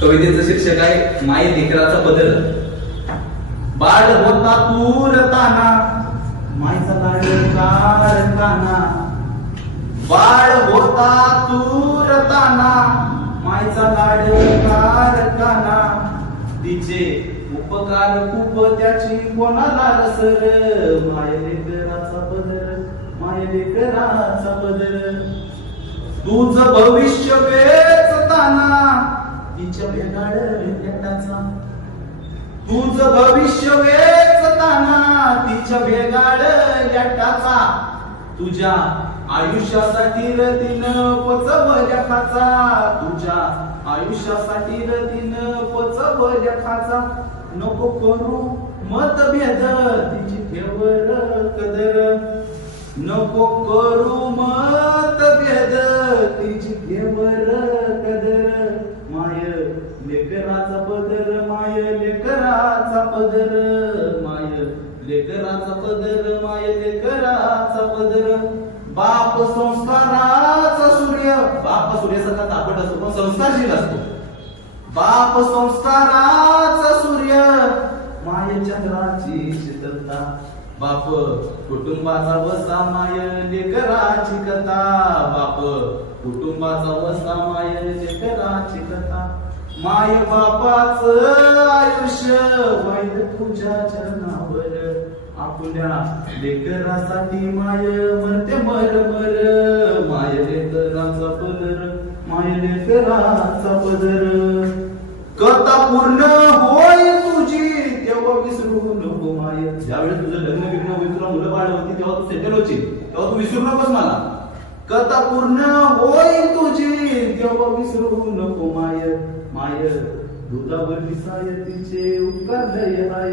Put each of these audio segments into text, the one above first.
कवितेचं शीर्षक आहे माई लेकराचा बदल. बाळ होता तूर ताना माईचा लाड काना. बाळ होता तूर ताना माईचा लाड काना. तिचे उपकार खूप त्याची कोणाला रसर. माय लेकराचा बदल माय लेकराचा बदल. तुझं भविष्य वेचताना तिच्या भेगाड लेटाचा. तुझं भविष्य वेचताना तिच्या भेगाड लेटाचा. तुझ्या आयुष्यासाठी रतीनं पचवल्या खाचा. तुझ्या आयुष्यासाठी रतीनं पचवल्या खाचा. नको करू मतभेद तिची ठेवर कदर. नको करू मतभेद तिची ठेवर कदर. माय लेकराचा पदर माय लेकराचा पदर. माय लेकराचा पदर माय लेकराचा पदर. बाप संस्काराचा सूर्य. बाप सूर्यासारखा तापट असतो पण संस्कारशील असतो. बाप संस्काराचा सूर्य माय चंद्राची शीतलता. बाप कुटुंबाचा वसा माय लेकराची कथा. बाप कुटुंबाचा वसा माय लेकराची कथा. माय बापाचं आयुष्य वाईल तुझ्या चरणावर. आपल्या लेकरासाठी माय म्हणते मर मर. माय लेकराचा पदर माय लेकराचा पदर. कथा पूर्ण होय तुझी तेव्हा विसरू नको माय. ज्यावेळेस तुझं लग्न बिग्न होईल तुला मुलं बाळ होती तेव्हा तू सेटल होशील तेव्हा तू विसरू नकोस मला. कथा पूर्ण होईल तुझी तेव्हा विसरू नको माय. माय दुधावर लिसाय तिचे उपकार लय हाय.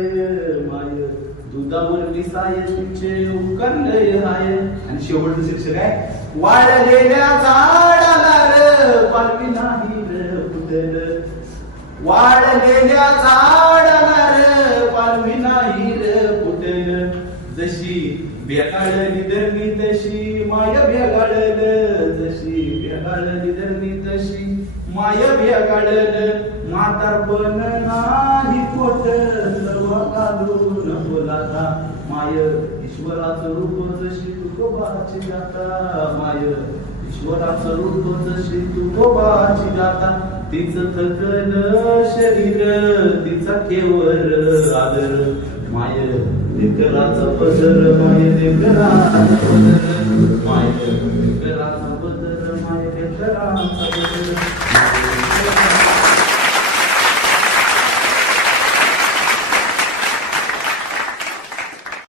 माय दुधावर लिसाय तिचे उपकार लय हाय. आणि शेवटचं शीर्षक आहे वाळलेल्या झाडाला र पालवी नाही र फुटल. वाळलेल्या झाडाला र पालवी नाही र फुटल. जशी बेगाळली धरणी तशी माय बेगाळल. जशी बेगाळली धरणी तशी माय बेगाळल. म्हातारपण नाही खोट सर्व घालून बोलाता. माय ईश्वराचं रूप जशी तुकोबाची गाता. माय ईश्वराचं रूप जशी तुकोबाची गाता. तिचं थकल शरीर तिचा केवळ आदर. माय लेकराचा पदर माय लेकराचा पदर. माय लेकराचा पदर माय लेकराचा पदर.